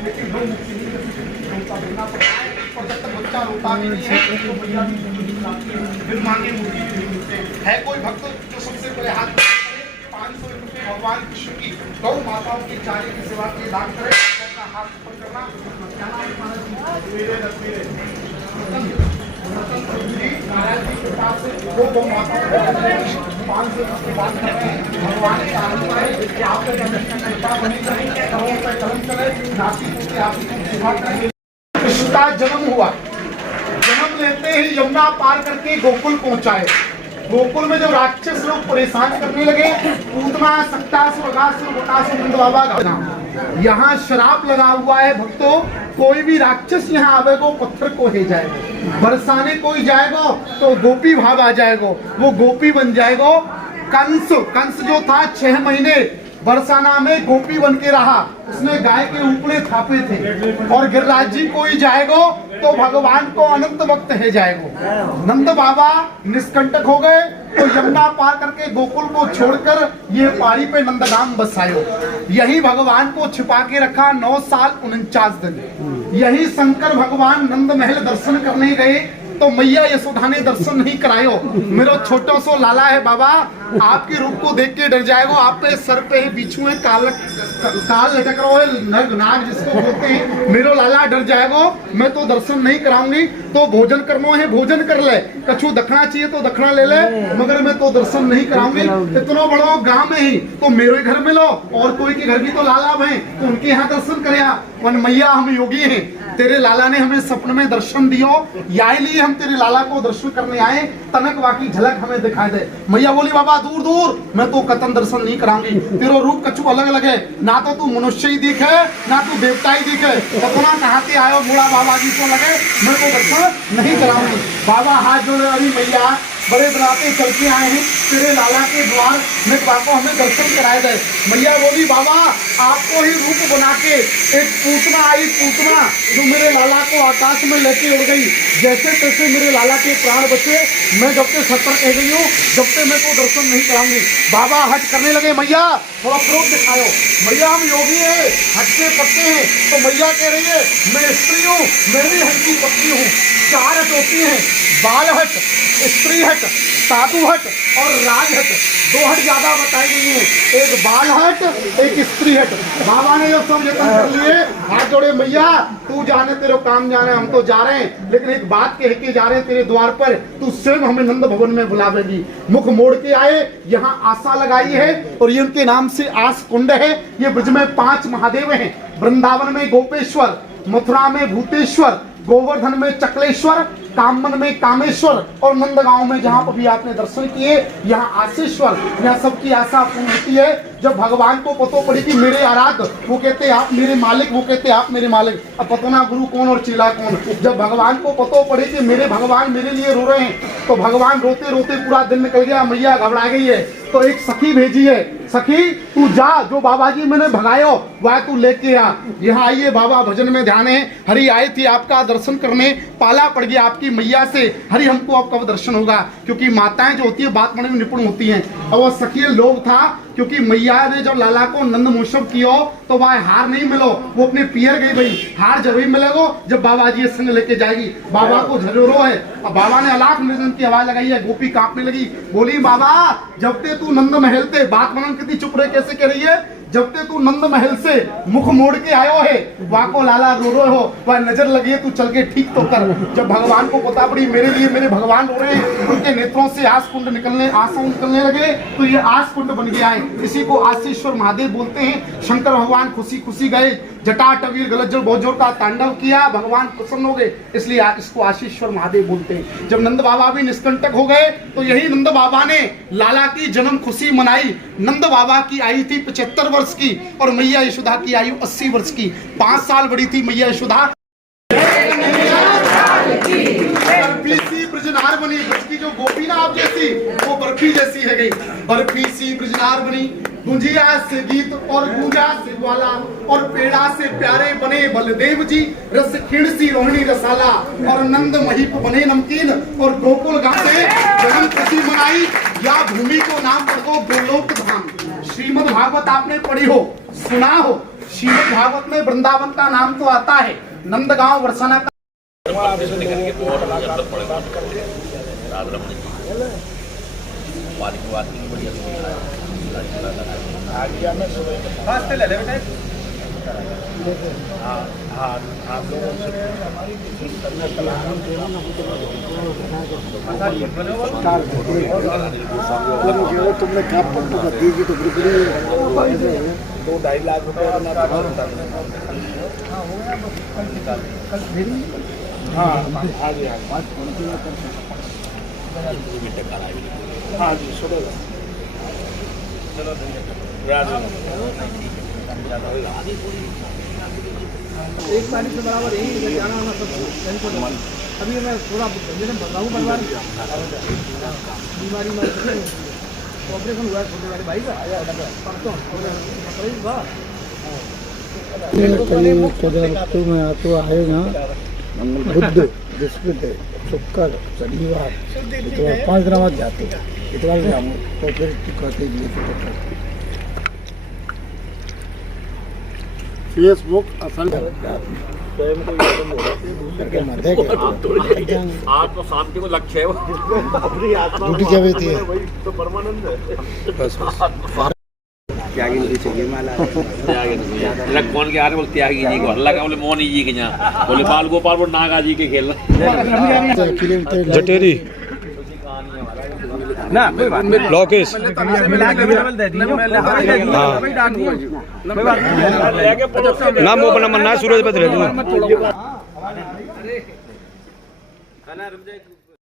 लेकिन लोग मुक्ति नहीं करते, उनका देना पड़ता है। और जब तक बच्चा रोता भी नहीं है तो मैया भी फिर मांगे मूर्ति भी मिलते है। कोई भक्त जो सबसे पहले हाथ 500 रुपये भगवान कृष्ण की गौ माताओं की चारे की सेवा के दान करे, अपना हाथ ऊपर करना। क्या नाम है महाराज जी के पास वो गौ माताओं को 500 रुपये दान कर रहे हैं। भगवान का आनंद है कि आपका कृपा बनी रहे, करोड़ पे कलम चले, नासिक होते आपकी सेवा करेंगे। कृष्ण का जन्म हुआ, जन्म लेते ही यमुना पार करके गोकुल पहुंचाए। गोकुल में जब राक्षस लोग परेशान करने लगे, पूतना सक्तासुर अगासुर बकासुर नंद बाबा का यहाँ श्राप लगा हुआ है भक्तों, कोई भी राक्षस यहाँ आवेगा पत्थर को हे जाएगा, बरसाने कोई जाएगा तो गोपी भाग आ जाएगा, वो गोपी बन जाएगा। कंस जो था 6 महीने बरसाना में गोपी बन के रहा, उसने गाय के ऊपरे थापे थे। और गिरिराज जी कोई जाएगा तो भगवान को अनंत वक्त है जाएगा। नंद बाबा निष्कंटक हो गए तो यमुना पार करके गोकुल को छोड़कर ये पहाड़ी पे नंदगाम बसायो। यही भगवान को छिपा के रखा 9 साल 49 दिन। यही शंकर भगवान नंद महल दर्शन करने गए तो मैया यशोदा ने दर्शन नहीं करायो। मेरा छोटा सो लाला है बाबा, आपके रूप को देख के डर जाएगा। आप पे सर पे बिच्छू है, काल लटक रहा है, नाग जिसको बोलते हैं, मेरा लाला डर जाएगा। मैं तो दर्शन नहीं कराऊंगी, तो भोजन करना है भोजन कर ले, कछु दखना चाहिए तो दखना ले ले, मगर मैं तो दर्शन नहीं कराऊंगी। इतना बड़ा गांव में ही तो मेरे घर में लो, और कोई के घर भी तो लाला है तो उनके यहाँ दर्शन करे। मैया हम योगी हैं, तेरे लाला ने हमें सपने में दर्शन दियो, या लिए हम तेरे लाला को दर्शन करने आए, तनक वाकी झलक हमें दिखाई दे। मैया बोली बाबा दूर दूर मैं तो कतन दर्शन नहीं कराऊंगी, तेरा रूप कछु अलग अलग है, ना तो तू मनुष्य ही दिखे ना तू देवता ही दिखे, अपना कहाते आयो बूढ़ा बाबा जी को लगे, मैं तो दर्शन नहीं कराऊंगी। बाबा हाथ जोड़े, अरे मैया बड़े बनाते चल के आए हैं तेरे लाला के द्वार में, बाबा हमें दर्शन कराए गए। मैया बोली बाबा आपको ही रूप बना के एक पूतना आई, पूतना जो मेरे लाला को आकाश में लेके उड़ गई, जैसे तैसे मेरे लाला के प्राण बचे। मैं जब से 70 कह गई हूँ, जब से मैं को दर्शन नहीं कराऊंगी। बाबा हट करने लगे, मैया थोड़ा क्रोध दिखाओ, मैया हम योगी है, हटके पत्ते हैं। तो मैया कह रही है मैं स्त्री हूँ, मैं भी हट की पत्नी हूँ। 4 हट होती हैं, बाल हट, स्त्री हट, साधु हट और राज हट। 2 हट ज्यादा बताई गई है, एक बाल हट एक स्त्री हट। बाबा ने जो सब यत्न कर लिए, हाथ जोड़े, मैया तू जाने तेरे काम जाने, हम तो जा रहे हैं, लेकिन एक बात कह के जा रहे हैं तेरे द्वार पर, तू स्वयं हमें नंद भवन में बुलावेगी। मुख मोड़ के आए, यहाँ आशा लगाई है और ये उनके नाम से आस कुंड है। ये ब्रज में 5 महादेव हैं, वृंदावन में गोपेश्वर, मथुरा में भूतेश्वर, गोवर्धन में चकलेश्वर, कामन में कामेश्वर और नंदगांव में जहां पर भी आपने दर्शन किए यहाँ आशीश्वर। यहाँ सबकी आशा पूर्ण होती है। जब भगवान को पतो पड़ी कि मेरे आराध्य, वो कहते आप मेरे मालिक, वो कहते आप मेरे मालिक। अब पतो ना गुरु कौन और चेला कौन। जब भगवान को पतो पड़ी कि मेरे भगवान मेरे लिए रो रहे हैं, तो भगवान रोते रोते पूरा दिन निकल गया। मैया घबरा गई है तो एक सखी भेजी है, सखी तू जा, जो बाबा जी मैंने भगायो वह तू लेके आ। यहाँ आइए बाबा भजन में ध्यान है। हरि आई थी आपका दर्शन करने, पाला पड़ गया आपकी मैया से, हरि हमको अब कब दर्शन होगा, क्योंकि माताएं जो होती है बात करने में निपुण होती हैं। और वो सखी लोभ था, क्योंकि मैया ने जब लाला को नंद मोशव किया तो वह हार नहीं मिलो, वो अपने पियर गई भाई, हार जब ही मिलेगो जब बाबा जी संग लेके जाएगी। बाबा को झरोरो है। अब बाबा ने अलाप निरंजन की आवाज लगाई है, गोपी कांपने लगी, बोली बाबा जब ते तू नंद महल ते, बात मनन कितनी चुप रहे कैसे कह रही है, जब ते तू नंद महल से मुख मोड़ के आयो है, वाको लाला रो रो हो, वह नजर लगी है तू चल के ठीक तो कर। जब भगवान को पता पड़ी मेरे लिए मेरे भगवान रो रहे हैं, उनके नेत्रों से आंसू निकलने लगे, तो ये आस कुंड बन गया है। इसी को आशीश्वर महादेव बोलते हैं। शंकर भगवान खुशी खुशी गए, जटा टवीर गलत जल बहुत जोर का तांडव किया, भगवान प्रसन्न हो गए, इसलिए इसको आशीश्वर महादेव बोलते हैं। जब नंद बाबा भी निष्कंटक हो गए तो यही नंद बाबा ने लाला की जन्म खुशी मनाई। नंद बाबा की आयु थी 75 वर्ष की और मैया यशोदा की आयु 80 वर्ष की। 5 साल बड़ी थी मैया यशोदा। बर्फी सी ब्रजनार बनी, ब्रज की जो गोपी ना आप जैसी, वो बर्फी जैसी है गई। बर्फी सी ब्रजनार बनी, गुंजिया से गीत और गूंजा से ग्वाला, और पेड़ा से प्यारे बने बलदेव जी, रस खीण सी रोहिणी रसाला, और नंद महीप बने नमकीन, और गोकुल गांव से जन्म खुशी मनाई। या भूमि को नाम पढ़ो गोलोक श्रीमद् भागवत आपने पढ़ी हो, सुना हो। श्रीमद् भागवत में वृंदावन का नाम तो आता है, नंदगांव बरसाना का तुमने क्या पट्टू कर दी तो 2-2.5 लाख रुपए हाँ जी सुनेगा एक तारीख से बराबर यही जाना आना सब अभी मैं थोड़ा बताऊँ परिवार बीमारी में ऑपरेशन हुआ है छोटे वाले भाई का परसों में तो आएगा बुद्ध बृहस्पति शुक्र शनिवार इतवार 5 दिन बाद जाते इतवार से हम तो फिर कहते हैं फेसबुक असल आत्म शांति को लक्ष्य है ड्यूटी क्या होती है तो परमानंद है बस त्यागी चाहिए माला कौन के आ रहे बोले त्यागी जी को हल्ला का बोले मोहनी जी के यहाँ बोले बाल गोपाल बोले नागा जी के खेल जटेरी ना लोकेश नाम ओपन नंबर ना सूरज बदले